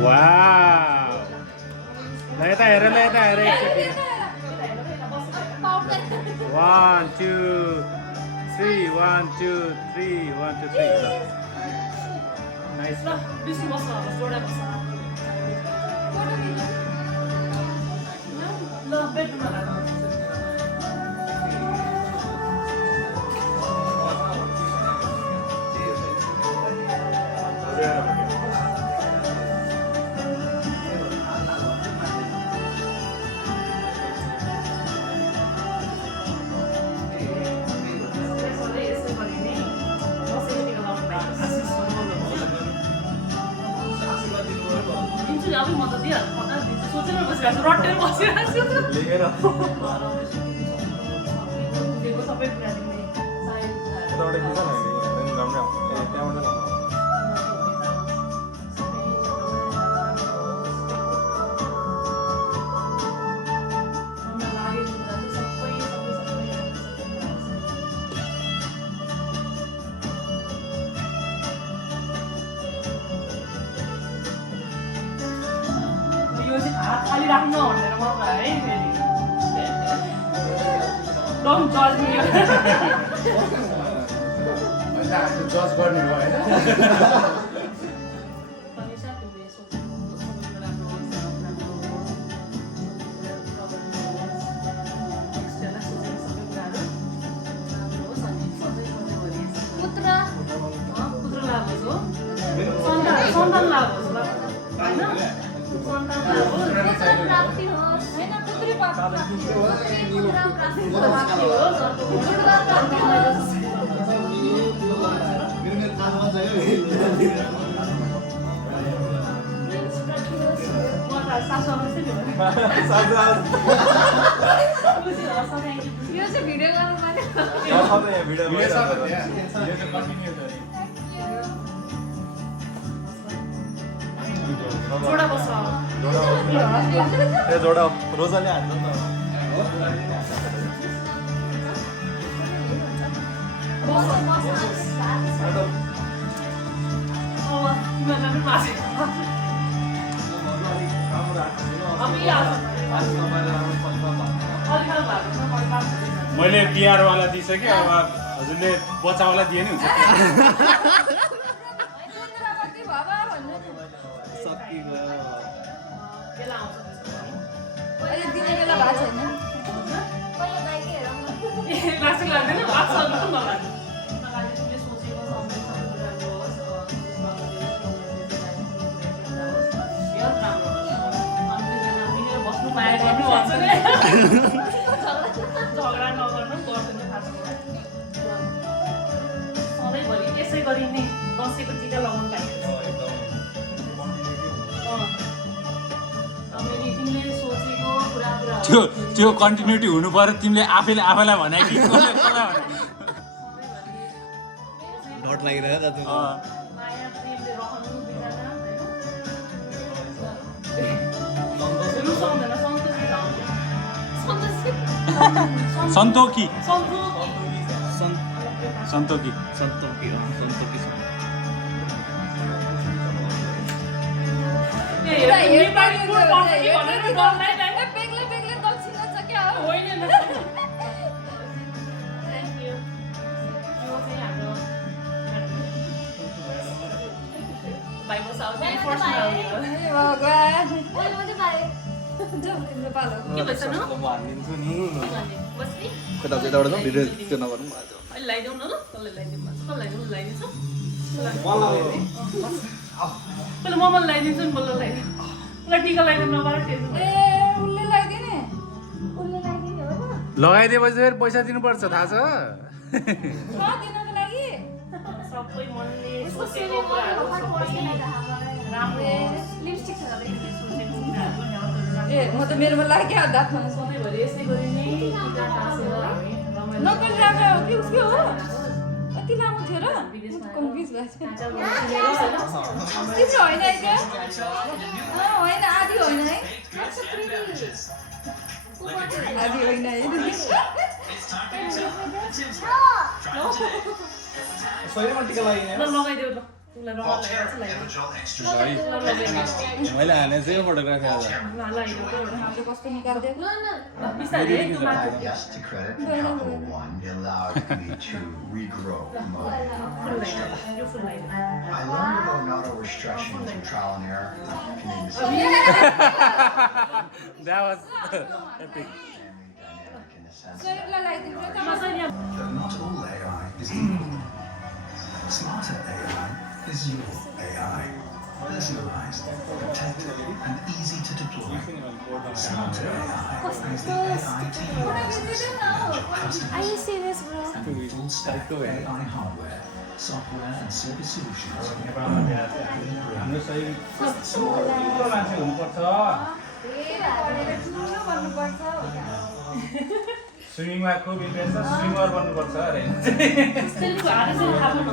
Wow. Leta एकचोटि 1 2 3 1 2 3 1 2 3 Nice. Don't judge me. जज गर्ने हो हैन जोडा रोजाले हान्छ नि मैले बिआर वाला दिइसकेँ अब हजुरले बच्चावाला दिए नि हुन्छ झगडा नगर्नु गर्दैन सधैँभरि यसै गरी नै दसैँको टिका लगाउनु पाइन्छ तिमीले सोचेको कुरा त्यो कन्टिन्युटी हुनु पर्यो तिमीले आफैलाई भने कि डट लागिरहेको दाजु माया प्रेमले रहनु रुसाउँदैन सन्तोकी सन्तोकी नेपाली फुड पर्छ कि भनेर डरलाई बेग्लै दक्षिण छ क्या हो होइन थ्याङ्क यू पैसा आउँछ नि फर्स्टमा आउने हो ए भगवान् मैले मात्रै पाएँ जाऊ तिम्रो पालो के भएछ न म हानिदिन्छु नि बस्ने खोइ दाजु यताबाट जाउँ भिडियो त्यो नगरौँ अहिले लगाइदेऊ न ल कसले लगाइदिउँ कसले लगाइदिउँ लगाइदिन्छ पहिला मम्माले लगाइदिन्छु नि बल्ल लगाइदिउँ उसलाई टिका लगाइदिउँ नभएर टेन्सन ए उसले लगाइदिने हो त लगाइदिएपछि फेरि पैसा दिनुपर्छ थाहा छ दिनको लागि सबै मनले उसको सोचेको कुराहरू सबै राम्रो लिपस्टिक छ सोचेको कुराहरू ल्याउँछ ए म त मेरोमा लाग्यो दाखमा सधैँभरि यसै गरी नै टिका टाँसेर हामी रमाइलो नकली राख्दा हो कि उसकै हो कति लामो थियो र कन्फ्युज भएको छु तिम्रो होइन है त्यो होइन आधी होइन है आधी होइन है शरीरमा टिका लगाइने ल लगाइदेऊ ल उसलाई रमाइलो लगाइदिनु मैले हाने चाहिँ फोटोग्राफी आज हामीले कस्तो निकाल्दै बिस्तारै है त्यो माथि Yes, to credit Capital One, it allowed me to regrow my structure. यो फुल लगाइदेऊ I learned about not overstretching through trial and error. If you need That was epic. family dynamic in the sense that शरीरलाई लगाइदिन्छ मजाले अब Not all AI is evil. Smarter AI is your AI. Personalized, protected, and easy to deploy. Smarter AI brings the AI to you. Are you serious, bro? And full stack AI hardware, software, and service solutions. हाम्रो शरीर ठुलो मान्छे हुनुपर्छ स्विमिङमा खुब interest छ swimmer बन्नुपर्छ अरे त्यसको हात चाहिँ थाहा न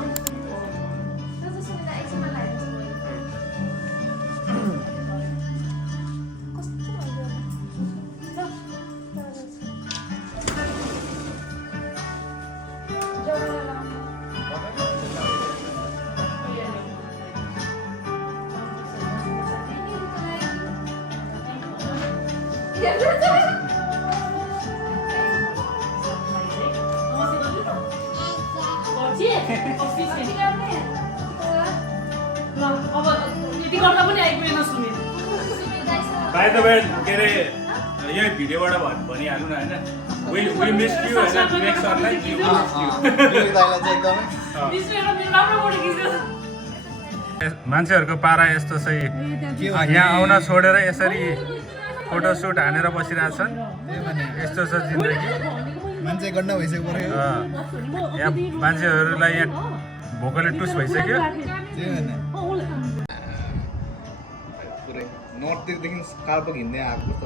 अब यति गर्दा पनि आइपुगेन सुमित बाई द वे के अरे यही भिडियोबाट भनिहाल्नु न होइन वी मिस यु होइन विवेक सरलाई वी मिस यु दाइलाई चाहिँ एकदमै बिस्मिल्लाह मेरो राम्रो फोटो खिच्यो मान्छेहरूको पारा यस्तो चाहिँ यहाँ आउन छोडेर यसरी फोटोसुट हानेर बसिरहेछन् यस्तो छ जिन्दगी मान्छे गण्ड भइसक्यो पऱ्यो यहाँ मान्छेहरूलाई यहाँ भोकले टुस भइसक्यो त्यही भने पुरै नर्थदेखि कालपोक हिँड्दै आएको त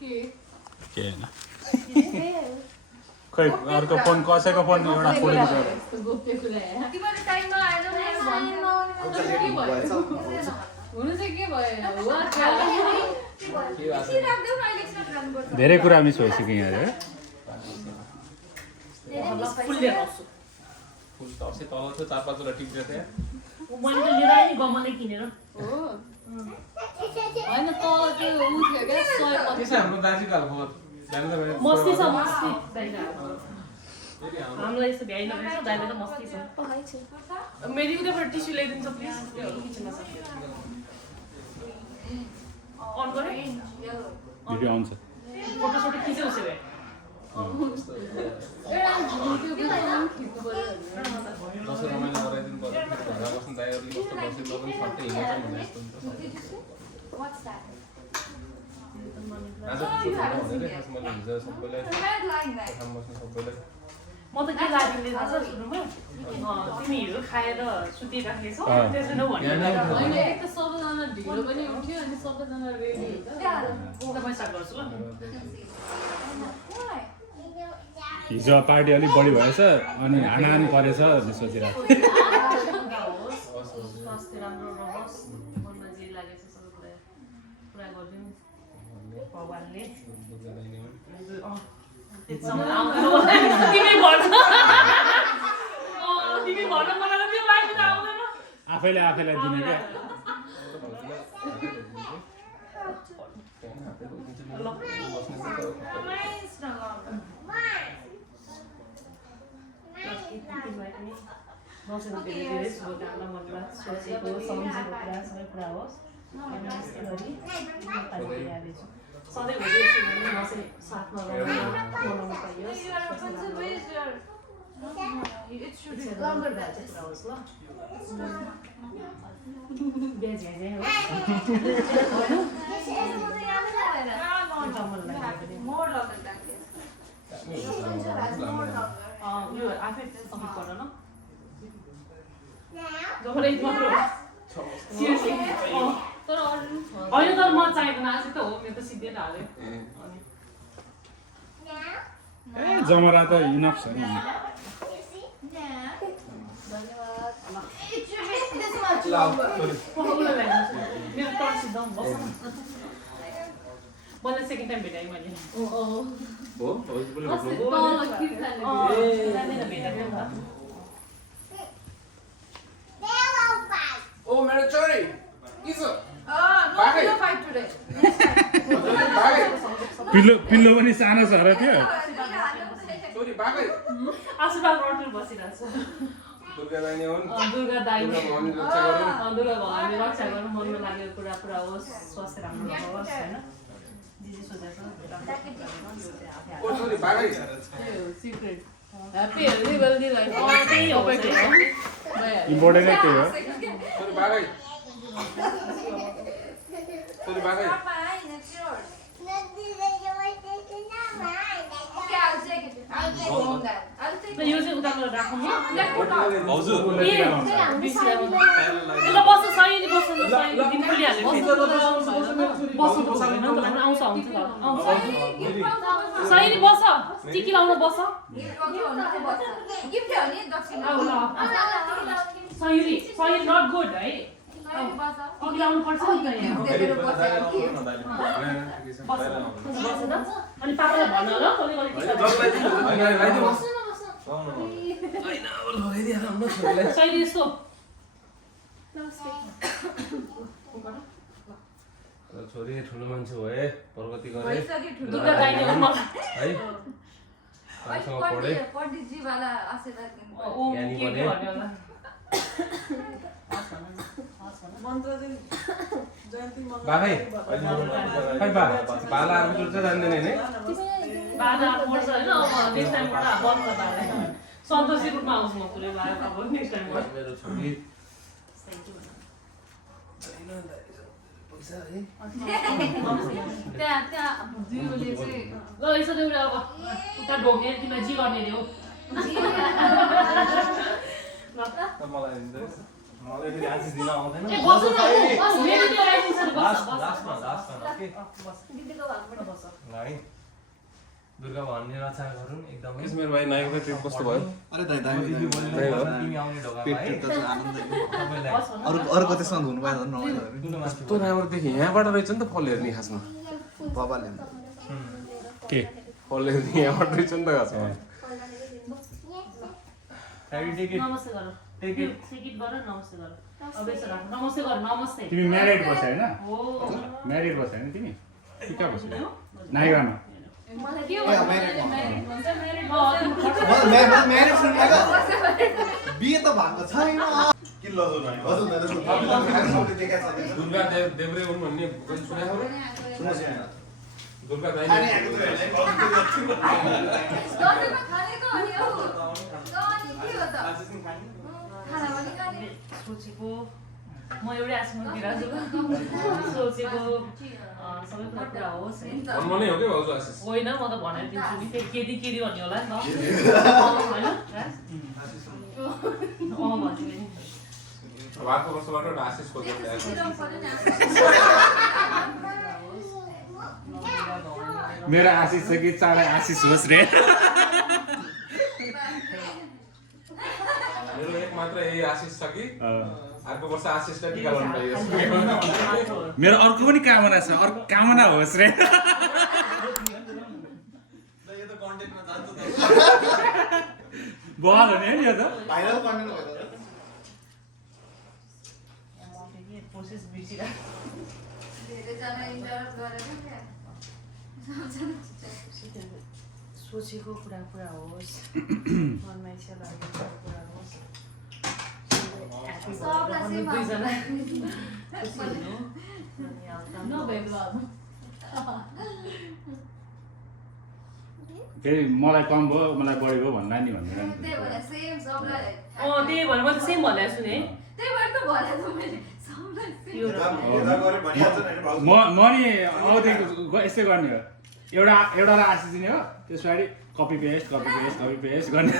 के होइन खै अर्को फोन कसैको फोन एउटा फोटो तिमीले टाइममा आएन हुनु चाहिँ के भयो धेरै कुरा मिस भइसक्यो यहाँ फुल लिएर आउँछु फुल त अस्ति तल थियो 4-5 वटा टिप्दै थियो मैले त लिएर आएँ नि गमले किनेर होइन तल त्यो उ थियो क्या त्यसै हाम्रो दाजुकालको मस्ती छ मस्ती हामीलाई यस्तो भ्याइ नभएछ दाइले त मस्ती छ मेरो उताबाट टिस्यु ल्याइदिन्छ प्लिज त्यो किचनमा छ अन गरे भिडियो आउँछ फोटो सोटो खिच्यो उसो भए जस्तो रमाइलो गराइदिनु पर्यो फेरि घरमा बस्नु दाइहरूले कस्तो बसेर पनि फट्टै हिँडेछ भने जस्तो हुन्छ आज भने खास मैले हिजो सबैलाई काम बस्नु सबैलाई म त के लागिले थाहा छ सुरुमा तिमीहरू खाएर सुतिराखेछौ त्यसैन भने होइन एक त सबैजना ढिलो पनि उठ्यो अनि सबैजना रेडी तपाईँ स्टार्ट गर्छु ल हिजो पार्टी अलिक बढी भएछ अनि हानाहानी परेछ भन्ने सोचिरहेको स्वास्थ्य राम्रो रहोस् मनमा जे लागेको छ सबै कुरा पुरा गरिदिउँ भगवान्ले तिमी भन्छ तिमी भन्न मलाई त्यो लाग्यो त आउँदैन आफैले दिने क्या दसैँको धेरै धेरै शुभकामना मनबाट सोचेको सम्झेको कुरा सबै कुरा होस् अनि यस्तै गरी नेपाली ल्याएछु सधैँभरि यसरी नै दसैँ साथमा रहेर मनाउनु पाइयोस् कुरा होस् ल ब्याज झ्याझ्याइ होस् यो आफै अफिस गर्न न होइन तर म चाहिँदैन आज त हो मेरो त सिधै हाल्यो ए जमरा त इनफ छ नि मेरो टर्च दम बस मलाई सेकेन्ड टाइम भेटाएँ मैले ओ मेरो छोरी के छ पिल्लो पनि सानो छ र त्यो छोरी बाकै आशीर्वाद रोटुल बसिरहेको छ दुर्गा दाइने हुन् दुर्गा दाइले भगवानले रक्षा गरून् दुर्गा भगवानले रक्षा गर्नु मनमा लागेको कुरा पुरा होस् स्वास्थ्य राम्रो होस् होइन जे जे सोचेको ओ छोरी बाकै secret happy healthy wealthy life त्यही हो इम्पोर्टेन्ट नै त्यही हो छोरी बाकै छोरी बाकै यो चाहिँ उताबाट राखौँ ल हजुर ल बस्छ सही बस्छ सही दिन खोलिहाल्यो बस्नु छैन नि त आउँछ सही नि बस्छ टिकी लाउन बस्छ सही नट गुड है अघि लाउनु पर्छ नि त यहाँ अनि पापालाई भन ल कसले सही यस्तो छोरी ठुलो मान्छे भए प्रगति गरे दुर्गा दाइले हो मलाई है आसँग पढे ओ के भन्यो होला बाकै खै बा बाला आर्मी जुल्छ जान्दैन नि बाधा पर्छ होइन अब नेक्स्ट टाइमबाट बन्द गर्दा सन्तोषी रूपमा आउँछु म पुरै अब नेक्स्ट टाइमबाट मेरो छोरी ल यसो एउटा अब उता ढोग्ने तिमीलाई जी गर्ने रे हो मलाई फेरि आशिष दिन आउँदैन ए बस्नु न मेरो त्यो राइटिङ छ लास्टमा ओके बस्छ है दुर्गा भगवानले रक्षा गरून् एकदमै मेरो भाइ नाइको पेट कस्तो भयो अरे दाइ दाइ तिमी आउने ढोका पेट भाइ त आनन्द सबैलाई अरूको त्यसमा घुम्नु पाएँ झन् रमाइलो ठुलो मान्छे कस्तो राम्रो देखेँ यहाँबाट रहेछ नि त फल हेर्ने खासमा बाबाले के फल हेर्ने यहाँबाट रहेछ नि त खासमा नमस्ते गर सेकिट गर नमस्ते गर अब यसो राख नमस्ते गर नमस्ते तिमी म्यारिड बस्यो होइन हो म्यारिड बस्यो होइन तिमी कि कहाँ बस्यो नाइगामा मलाई के हो म्यारिड सुन्नु लाग्यो बिहे त भएको छैन किल्लो दुर्गा देब्रे हुन् भन्ने पनि सुनेको दुर्गा दाइ सोचेको म एउटै आसमा दिइरहेको छु सोचेको सबै कुरा पुरा होस् है भन्नु नै हो कि भाउजू आशिष होइन म त भनाइदिन्छु नि फेरि केदी भन्ने होला नि त होइन भन्छु नि अर्को वर्षबाट एउटा आशिष खोजेर ल्याएको मेरो आशिष छ कि चाँडै आशिष होस् रे मेरो एक मात्र यही आशिष छ कि अर्को वर्ष आशिषलाई टिका लाउनु पाइयोस् मेरो अर्को पनि कामना छ अर्को कामना होस् रे बल हुने नि यो त भाइरल कन्टेन्ट भयो त प्रोसेस बिर्सिरहेको सोचेको कुरा पुरा होस् मनमा इच्छा लागेको कुरा होस् दुईजना फेरि मलाई कम भयो मलाई बढी भयो भन्ला नि भनेर त्यही भएर मैले सेम भनेर सुने म नि आउँदैको यस्तै गर्ने हो एउटालाई आशिष दिने हो त्यस पछाडि कपी पेस्ट गर्ने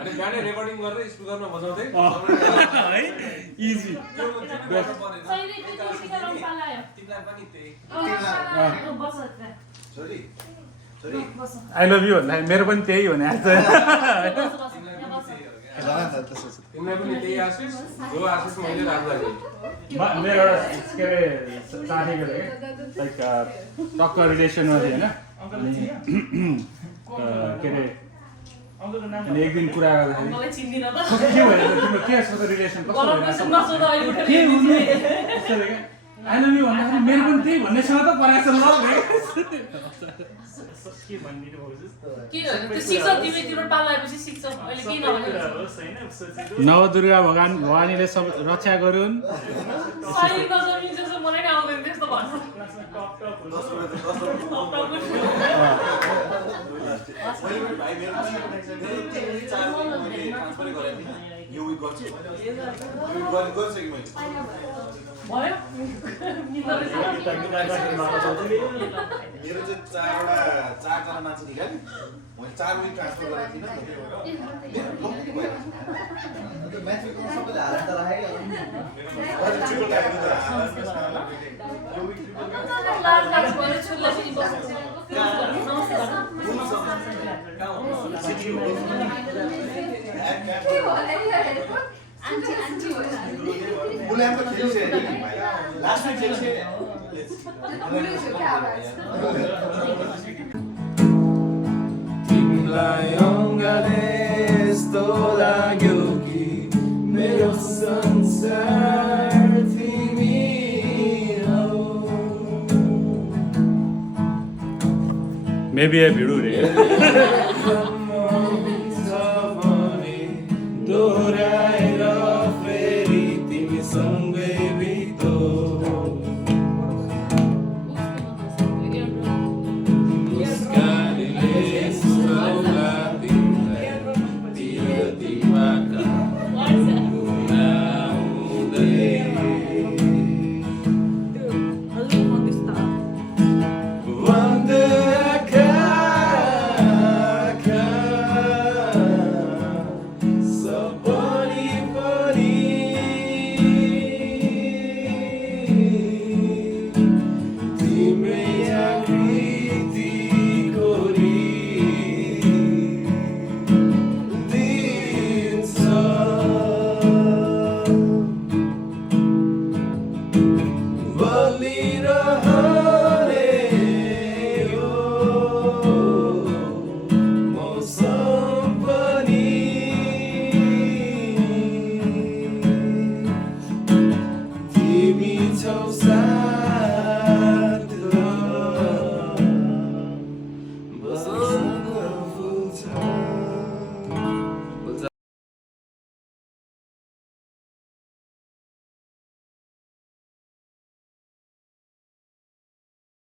अनि गाडी रेकर्डिङ गरेर स्पिकरमा बजाउँदै है इजी तिमीलाई पनि त्यही आई लभ यु भन्दा मेरो पनि त्यही हो नि आज तिमीलाई पनि त्यही आशिष जो आशिष मैले राख्दा मेरो एउटा के अरे साथीको लाइक टक्क रिलेसनमा थियो होइन के अरे अनि एक दिन कुरा गर्दाखेरि मलाई चिन्दिन त के भयो तिम्रो के छ त रिलेसन कस्तो आई लभ यु भन्दाखेरि मेरो पनि त्यही भन्नेसँग त पराएको छ के त्यो सिक्छ तिमी तिम्रो पालाएपछि सिक्छ अहिले के नभने नवदुर्गा भवानीले सब रक्षा गरून् शरीर नजमिन्छ जस्तो मलाई नै आउँदैन त्यस्तो भन्नु भयो मेरो चाहिँ चारजना मान्छे निकाल्यो मैले 4 विक ट्रान्सफर गरेको थिइनँ मेरो कम्प्लिट भयो म्याट्रिकको सबैले हालेर त राखेको मुलायम त खेल्छ लास्ट विक खेल्छ तिमीलाई अङ्गले यस्तो लाग्यो कि मेरो संसार तिमी हौ मेबी ए भिडु रे